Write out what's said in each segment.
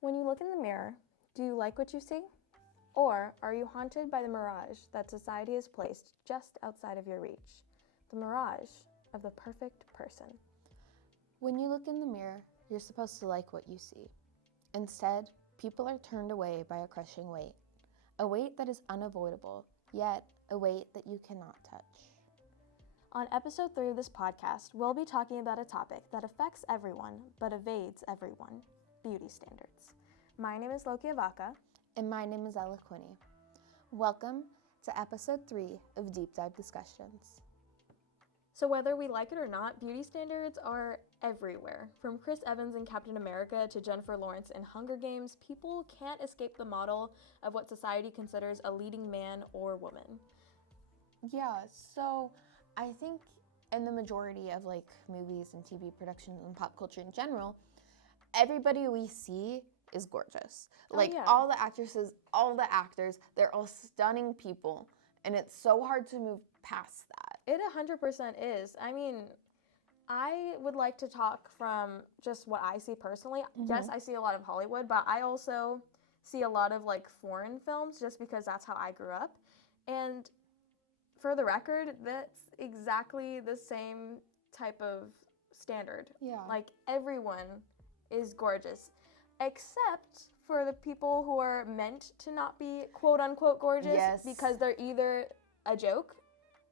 When you look in the mirror, do you like what you see? Or are you haunted by the mirage that society has placed just outside of your reach? The mirage of the perfect person. When you look in the mirror, you're supposed to like what you see. Instead, people are turned away by a crushing weight. A weight that is unavoidable, yet a weight that you cannot touch. On episode 3 of this podcast, we'll be talking about a topic that affects everyone but evades everyone: beauty standards. My name is Loukya Vaka. And my name is Quinney. Welcome to episode 3 of Deep Dive Discussions. So whether we like it or not, beauty standards are everywhere. From Chris Evans in Captain America to Jennifer Lawrence in Hunger Games, people can't escape the model of what society considers a leading man or woman. Yeah, so I think in the majority of movies and TV productions and pop culture in general, everybody we see is gorgeous. All the actresses, all the actors, they're all stunning people, and it's so hard to move past that. It 100% is. I mean, I would like to talk from just what I see personally. Mm-hmm. Yes, I see a lot of Hollywood, but I also see a lot of foreign films just because that's how I grew up. And for the record, that's exactly the same type of standard. Yeah. Everyone is gorgeous, except for the people who are meant to not be quote unquote gorgeous. Yes. Because they're either a joke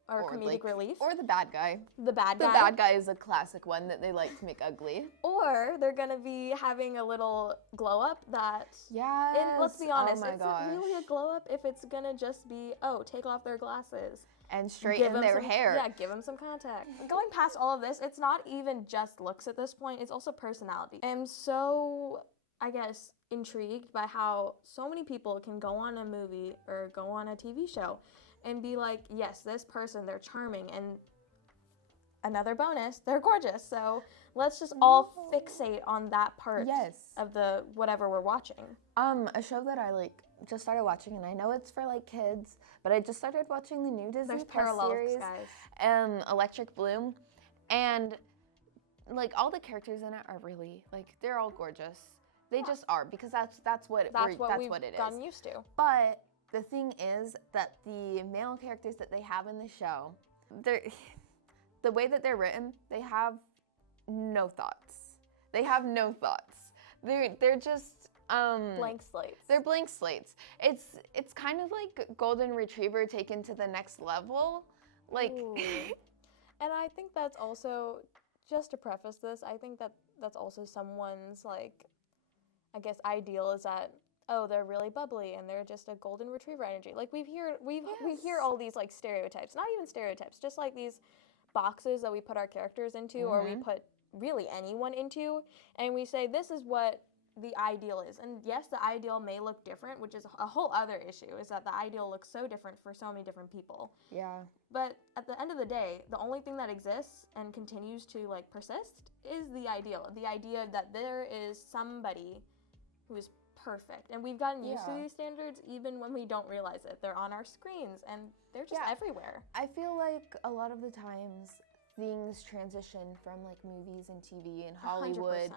or comedic relief. Or the bad guy. The bad guy. The bad guy is a classic one that they like to make ugly. Or they're going to be having a little glow up that... Yes. And let's be honest, it's really a glow up if it's going to just be, take off their glasses. And straighten their hair. Yeah, give them some contact. Going past all of this, it's not even just looks at this point, it's also personality. I'm so, I guess, intrigued by how so many people can go on a movie or go on a TV show and be like, yes, this person, they're charming, and another bonus, they're gorgeous. So let's just all fixate on that part of the whatever we're watching. A show that I just started watching, and I know it's for kids, but I just started watching the new Disney Plus series, Electric Bloom, and all the characters in it are really they're all gorgeous. They just are, because that's what it is. Gotten used to. But the thing is that the male characters that they have in the show, the way that they're written, they have no thoughts. They have no thoughts. They're just blank slates. They're blank slates. It's kind of like Golden Retriever taken to the next level. And I think that's also, just to preface this, I think that's also someone's I guess ideal is that, they're really bubbly and they're just a golden retriever energy. We hear all these stereotypes, not even stereotypes, just these boxes that we put our characters into, or we put really anyone into, and we say this is what the ideal is. And yes, the ideal may look different, which is a whole other issue, is that the ideal looks so different for so many different people. Yeah. But at the end of the day, the only thing that exists and continues to persist is the ideal. The idea that there is somebody who is perfect. And we've gotten used to these standards even when we don't realize it. They're on our screens and they're just everywhere. I feel like a lot of the times things transition from movies and TV and Hollywood 100%.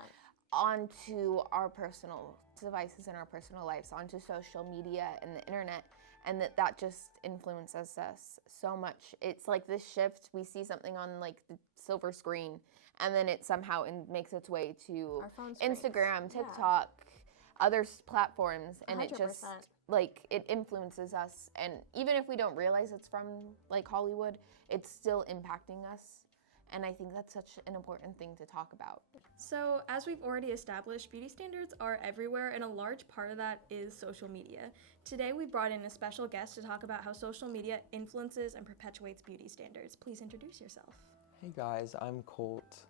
Onto our personal devices and our personal lives, onto social media and the internet, and that just influences us so much. It's this shift. We see something on the silver screen, and then it somehow makes its way to Instagram, TikTok, other platforms, and 100%. It just it influences us. And even if we don't realize it's from Hollywood, it's still impacting us. And I think that's such an important thing to talk about. So, as we've already established, beauty standards are everywhere, and a large part of that is social media. Today, we brought in a special guest to talk about how social media influences and perpetuates beauty standards. Please introduce yourself. Hey guys, I'm Colt.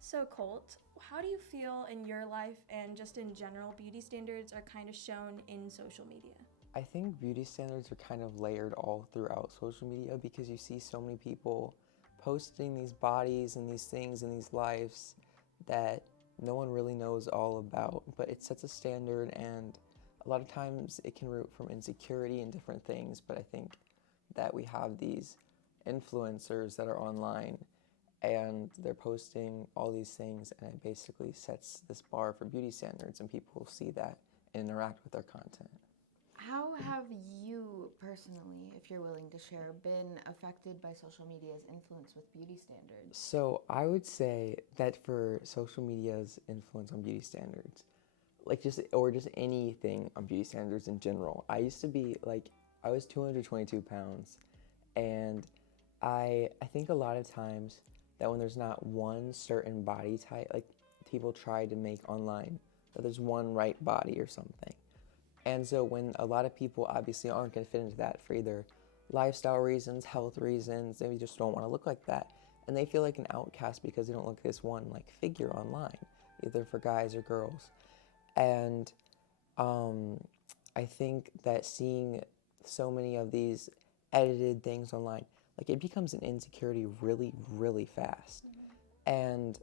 So, Colt, how do you feel in your life and just in general beauty standards are kind of shown in social media? I think beauty standards are kind of layered all throughout social media, because you see so many people posting these bodies and these things and these lives that no one really knows all about, but it sets a standard, and a lot of times it can root from insecurity and different things. But I think that we have these influencers that are online, and they're posting all these things, and it basically sets this bar for beauty standards, and people see that and interact with their content. How have you personally, if you're willing to share, been affected by social media's influence with beauty standards? So I would say that for social media's influence on beauty standards, just anything on beauty standards in general, I used to be I was 222 pounds, and I think a lot of times that when there's not one certain body type, people try to make online that there's one right body or something. And so when a lot of people obviously aren't going to fit into that for either lifestyle reasons, health reasons, they just don't want to look like that. And they feel like an outcast because they don't look like this one figure online, either for guys or girls. And I think that seeing so many of these edited things online, it becomes an insecurity really, really fast. And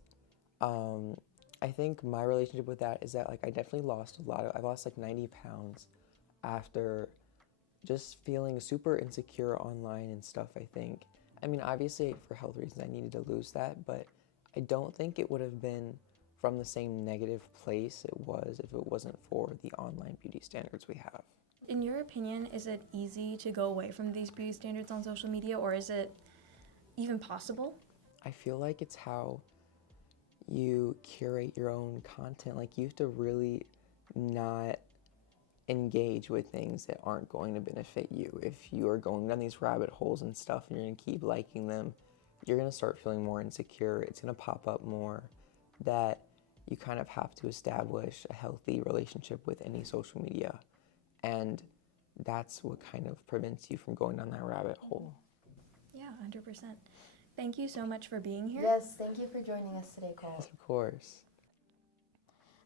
I think my relationship with that is that I definitely lost I've lost 90 pounds after just feeling super insecure online and stuff, I think. I mean, obviously for health reasons I needed to lose that, but I don't think it would have been from the same negative place it was if it wasn't for the online beauty standards we have. In your opinion, is it easy to go away from these beauty standards on social media, or is it even possible? I feel like it's how you curate your own content. You have to really not engage with things that aren't going to benefit you. If you are going down these rabbit holes and stuff and you're going to keep liking them, you're going to start feeling more insecure. It's going to pop up more. That you kind of have to establish a healthy relationship with any social media. And that's what kind of prevents you from going down that rabbit hole. Yeah, 100%. Thank you so much for being here. Yes, thank you for joining us today, Colt. Yes, of course.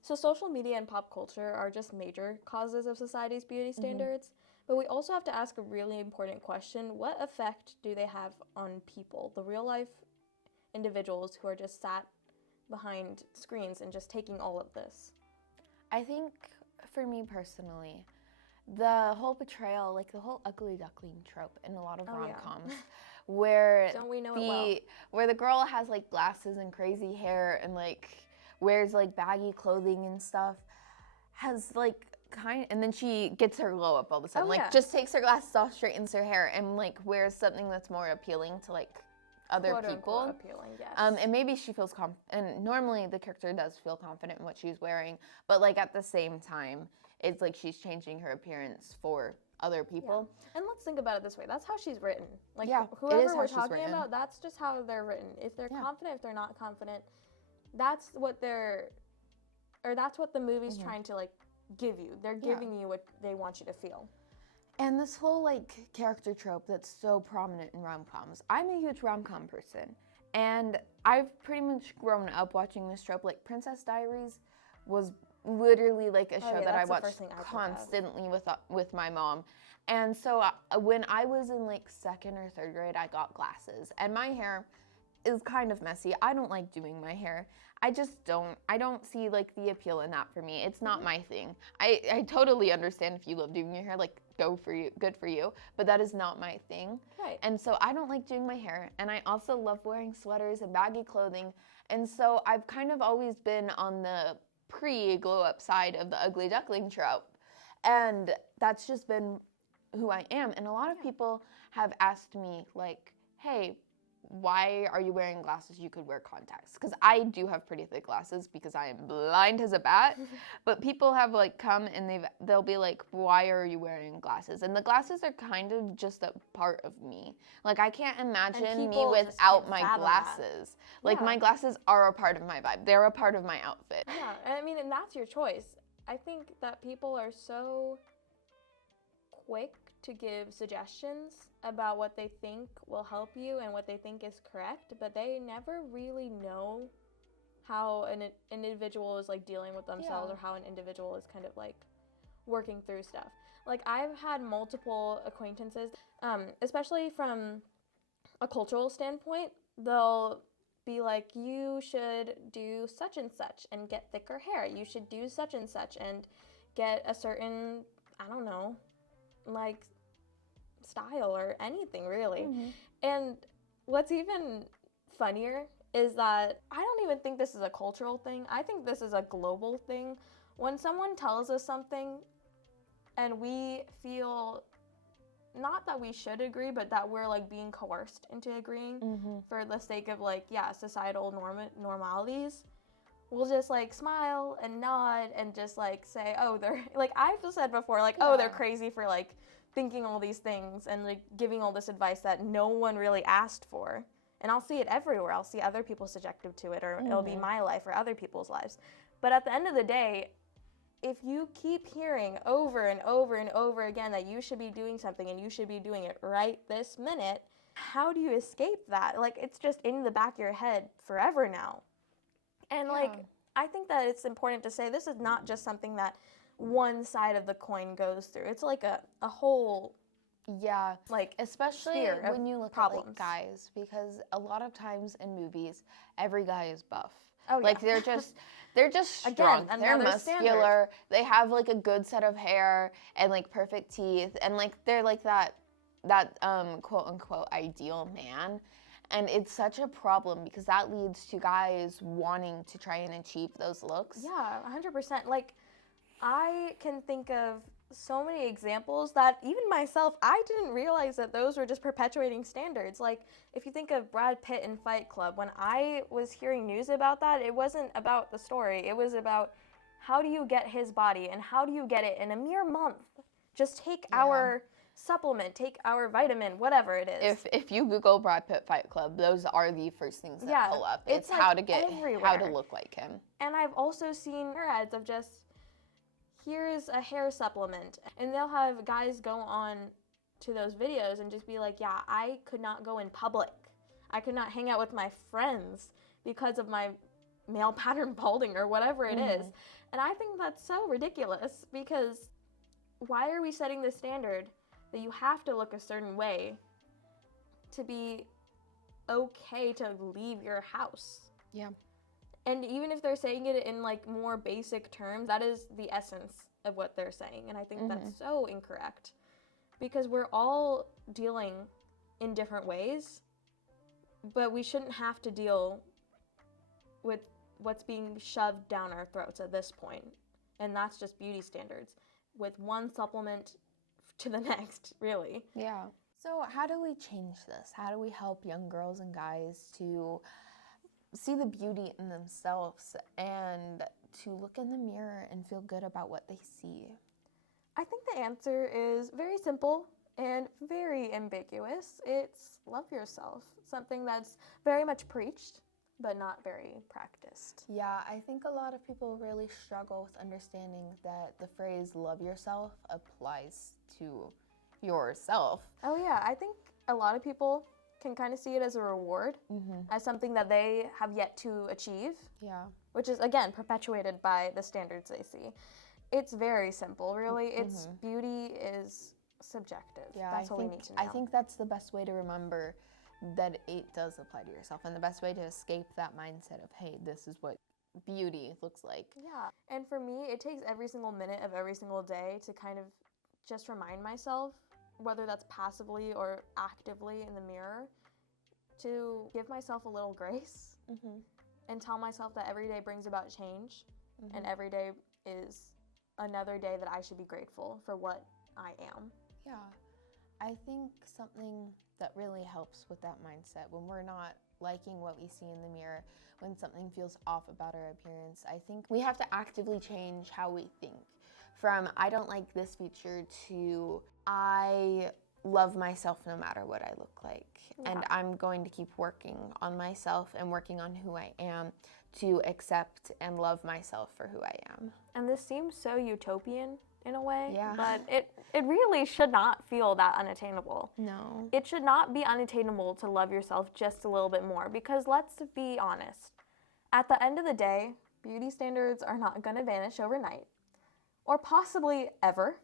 So social media and pop culture are just major causes of society's beauty standards, but we also have to ask a really important question. What effect do they have on people, the real life individuals who are just sat behind screens and just taking all of this? I think for me personally, the whole portrayal, the whole ugly duckling trope in a lot of rom-coms, where Don't we know it well? where the girl has glasses and crazy hair and wears baggy clothing and stuff, has and then she gets her glow up all of a sudden, just takes her glasses off, straightens her hair, and wears something that's more appealing to other Quote, people. unquote, appealing, yes. And maybe she feels and normally the character does feel confident in what she's wearing, but at the same time, it's she's changing her appearance for other people. Yeah. And let's think about it this way. That's how she's written. how Whoever we're she's talking written. about, that's just how they're written. If they're confident, if they're not confident, that's what that's what the movie's trying to give you. They're giving you what they want you to feel. And this whole character trope that's so prominent in rom-coms. I'm a huge rom-com person, and I've pretty much grown up watching this trope. Princess Diaries was literally a show that I watched constantly with my mom. And so when I was in 2nd or 3rd grade, I got glasses, and my hair is kind of messy. I don't like doing my hair. I don't see the appeal in that for me. It's not my thing. I totally understand if you love doing your hair, good for you, but that is not my thing. Right. And so I don't like doing my hair, and I also love wearing sweaters and baggy clothing, and so I've kind of always been on the pre-glow up side of the ugly duckling trope, and that's just been who I am. And a lot of people have asked me hey, why are you wearing glasses? You could wear contacts. Because I do have pretty thick glasses because I am blind as a bat. But people have come and they'll be why are you wearing glasses? And the glasses are kind of just a part of me. I can't imagine me without my glasses. My glasses are a part of my vibe. They're a part of my outfit. Yeah, and that's your choice. I think that people are so quick to give suggestions about what they think will help you and what they think is correct, but they never really know how an individual is dealing with themselves or how an individual is kind of working through stuff. I've had multiple acquaintances, especially from a cultural standpoint, they'll be you should do such and such and get thicker hair. You should do such and such and get a certain, I don't know, style or anything really. And what's even funnier is that I don't even think this is a cultural thing. I think this is a global thing. When someone tells us something and we feel not that we should agree, but that we're like being coerced into agreeing for the sake of like, societal normalities, we'll just like smile and nod and just like say, oh, they're like, I've said before, like, oh, they're crazy for like thinking all these things and like giving all this advice that no one really asked for. And I'll see it everywhere. I'll see other people subjective to it, or it'll be my life or other people's lives. But at the end of the day, if you keep hearing over and over and over again that you should be doing something and you should be doing it right this minute, how do you escape that? Like, it's just in the back of your head forever now. And like, I think that it's important to say this is not just something that one side of the coin goes through. It's like a whole, like, especially when you look problems. at like guys, because a lot of times in movies, every guy is buff. Oh, yeah. Like they're just strong. Again, they're another muscular. standard. They have like a good set of hair and like perfect teeth, and like they're like that quote unquote ideal man. And it's such a problem because that leads to guys wanting to try and achieve those looks. Yeah, 100%. Like, I can think of so many examples that even myself, I didn't realize that those were just perpetuating standards. Like, if you think of Brad Pitt in Fight Club, when I was hearing news about that, it wasn't about the story. It was about how do you get his body and how do you get it in a mere month? Just take our supplement, take our vitamin, whatever it is. If you Google Brad Pitt Fight Club, those are the first things that pull up. It's like how to get everywhere. how to look like him. And I've also seen ads of just, here's a hair supplement, and they'll have guys go on to those videos and just be like, yeah, I could not go in public. I could not hang out with my friends because of my male pattern balding or whatever it is. And I think that's so ridiculous, because why are we setting the standard that you have to look a certain way to be okay to leave your house? Yeah. And even if they're saying it in like more basic terms, that is the essence of what they're saying. And I think that's so incorrect, because we're all dealing in different ways, but we shouldn't have to deal with what's being shoved down our throats at this point. And that's just beauty standards with one supplement to the next, really. Yeah. So how do we change this? How do we help young girls and guys to see the beauty in themselves and to look in the mirror and feel good about what they see? I think the answer is very simple and very ambiguous. It's love yourself, something that's very much preached, but not very practiced. Yeah, I think a lot of people really struggle with understanding that the phrase love yourself applies to yourself. Oh yeah, I think a lot of people can kind of see it as a reward, as something that they have yet to achieve. Yeah. Which is, again, perpetuated by the standards they see. It's very simple, really. It's beauty is subjective. Yeah, that's what we need to know. I think that's the best way to remember that it does apply to yourself, and the best way to escape that mindset of, hey, this is what beauty looks like. Yeah, and for me, it takes every single minute of every single day to kind of just remind myself, whether that's passively or actively in the mirror, to give myself a little grace and tell myself that every day brings about change, and every day is another day that I should be grateful for what I am. Yeah, I think something that really helps with that mindset when we're not liking what we see in the mirror, when something feels off about our appearance, I think we have to actively change how we think. From I don't like this feature to I love myself no matter what I look like. Yeah. And I'm going to keep working on myself and working on who I am to accept and love myself for who I am. And this seems so utopian in a way, Yeah. but it really should not feel that unattainable. No. It should not be unattainable to love yourself just a little bit more, because let's be honest. At the end of the day, beauty standards are not going to vanish overnight, or possibly ever.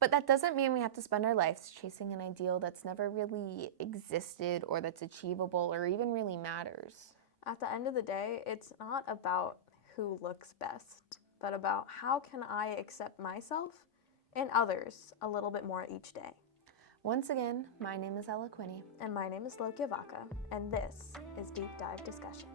But that doesn't mean we have to spend our lives chasing an ideal that's never really existed or that's achievable or even really matters. At the end of the day, it's not about who looks best, but about how can I accept myself and others a little bit more each day. Once again, my name is Quinney. And my name is Loukya Vaka, and this is Deep Dive Discussion.